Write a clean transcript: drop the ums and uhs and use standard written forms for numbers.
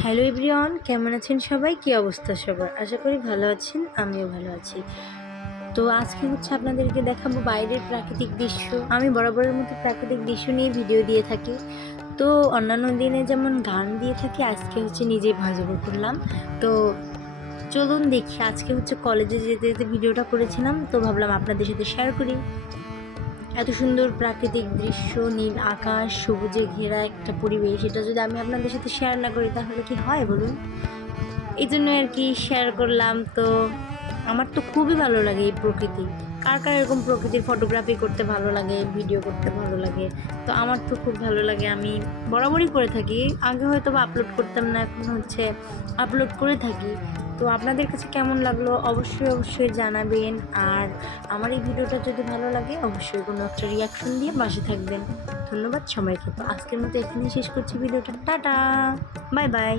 Hello everyone, কেমন আছেন সবাই? কী অবস্থা সবার? আশা করি ভালো আছেন, আমিও ভালো আছি। তো আজকে আপনাদেরকে দেখাবো বাইরের প্রাকৃতিক দৃশ্য। আমি বরাবরের মতো প্রাকৃতিক দৃশ্য নিয়ে ভিডিও দিয়ে থাকি। তো অন্যান্য দিনে যেমন গান দিয়ে থাকি, আজকে নিজেই ভয়েস ওভার করলাম। তো চলুন দেখি, আজকে কলেজে যেতে যেতে ভিডিওটা করেছিলাম, তো ভাবলাম আপনাদের সাথে শেয়ার করি। এত সুন্দর প্রাকৃতিক দৃশ্য, নীল আকাশ, সবুজে ঘেরা একটা পরিবেশ, এটা যদি আমি আপনাদের সাথে শেয়ার না করি তাহলে কি হয় বলুন? এই জন্য আর কি শেয়ার করলাম। তো আমার তো খুবই ভালো লাগে এই প্রকৃতি। কার কার এরকম প্রকৃতির ফটোগ্রাফি করতে ভালো লাগে, ভিডিও করতে ভালো লাগে? তো আমার তো খুব ভালো লাগে, আমি বরাবরই করে থাকি। আগে হয়তো বা আপলোড করতাম না, এখন আপলোড করে থাকি। তো আপনাদের কাছে কেমন লাগলো অবশ্যই অবশ্যই জানাবেন। আর আমার এই ভিডিওটা যদি ভালো লাগে অবশ্যই কোনো একটা রিয়াকশন দিয়ে পাশে থাকবেন। ধন্যবাদ সবাইকে। তো আজকের মতো এখানেই শেষ করছি ভিডিওটা। Tata, bye bye.